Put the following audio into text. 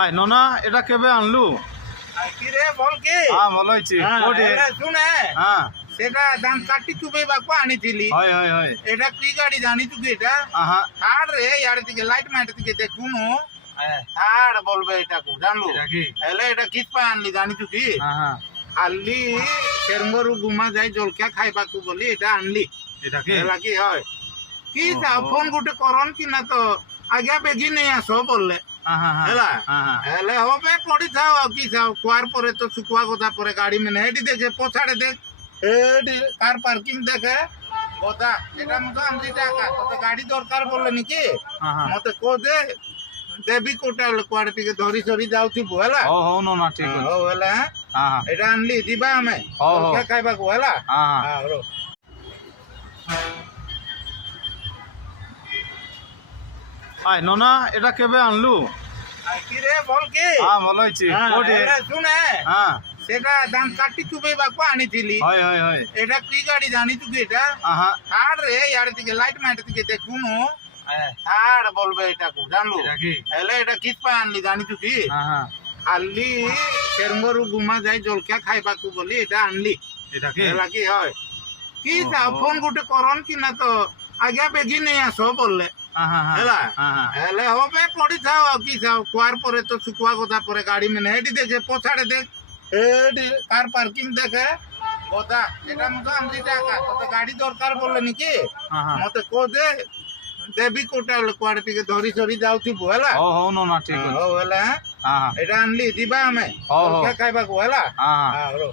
আয় ননা এটা কেবে আনলু? কিরে বল কি? হ্যাঁ ভালো হয়েছি। কোটে শুনে হ্যাঁ সেটা দাম কাটি চুবে বাকু আনিছিলি। হয় হয় হয় এটা কি গাড়ি জানি তুই এটা? আহা ছাড় রে ইয়ার দিকে লাইট মাইট দিকে দেখুন ছাড় বলবে এটা কু জানলু এটা কি? হেলে এটা কিস পাই আনলি জানি তুই কি? হ্যাঁ খালি চেম্বরু গুমা যাই জলখিয়া খাইবাকু বলি এটা আনলি। এটা কি? হেলা কি হয় কি চাও ফোন গোটে করন কি না তো আজ্ঞা বেগি নেই আসো বললে ହେଲା ହେଲେ হবে ପଡିଥାଉ ଆଉ କି ଥାଉ କୁଆର ପରେ ତ ଶୁଖୁଆ କଥା ପରେ ଗାଡି ମାନେ ଏଠି ଦେଖେ ପଛାଡେ ଦେଖ ଏଠି କାର ପାର୍କିଂ ଦେଖେ କଥା ଏଟା ମୁଁ ତ ଆଣିଲିଟା ଏକା ତତେ ଗାଡି ଦରକାର ପଡିଲେନି କି ମତେ କହ ଦେ ଦେବି କୋଟା କୁଆଡେ ଟିକେ ଧରି ଧରି ଯାଉଥିବୁ ହେଲା ହଉ ହଉ ନନା ଠିକ ଅଛି। ହଉ ହେଲା ଏଟା ଆଣିଲି ଯିବା ଆମେ ଖାଇବାକୁ ହେଲା ହଉ আয় ননা এটা কেবে আনলু? কিরে বল কি? হ্যাঁ ভালো হয়েছি। কোটে শুনে হ্যাঁ সেটা দাম কাটি চুবেইବାକୁ আনিଥିଲି। হয় হয় হয় এটা কি গাড়ি জানি তুই এটা? আহা ছাড় রে ইয়ার দিকে লাইট মাইট দিকে দেখুন ছাড় বলবে এটা কু জানলু এটা কি? হেলে এটা কিস পাই আনলি জানি তুই কি? হ্যাঁ খালি চেম্বরু গুমা যাই জলখিয়া খাইবাকু বলি এটা আনলি। এটা কি? হেলা কি হয় কি চাও ফোন গোটে করন কি না তো আজ্ঞା বেগি নেই আসো বললে ହେଲା ହେଲେ হবে ପଡିଥାଉ ଆଉ କି ଥାଉ କୁଆର ପରେ ତ ଶୁଖୁଆ କଥା ପରେ ଗାଡି ମାନେ ଏଠି ଦେଖେ ପଛାଡେ ଦେଖ ଏଠି କାର ପାର୍କିଂ ଦେଖେ କଥା ଏଟା ମୁଁ ତ ଆଣିଲିଟା ଏକା ତତେ ଗାଡି ଦରକାର ପଡିଲେନି କି ମତେ କହ ଦେ ଦେବି କୋଟା କୁଆଡେ ଟିକେ ଧରି ଧରି ଯାଉଥିବୁ ହେଲା ହଉ ହଉ ନନା ଠିକ ଅଛି। ହଉ ହେଲା ହଁ ଏଟା ଆଣିଲି ଯିବା ଆମେ ହଉ ହଉ ଖାଇବାକୁ ହେଲା ହଁ ହଉ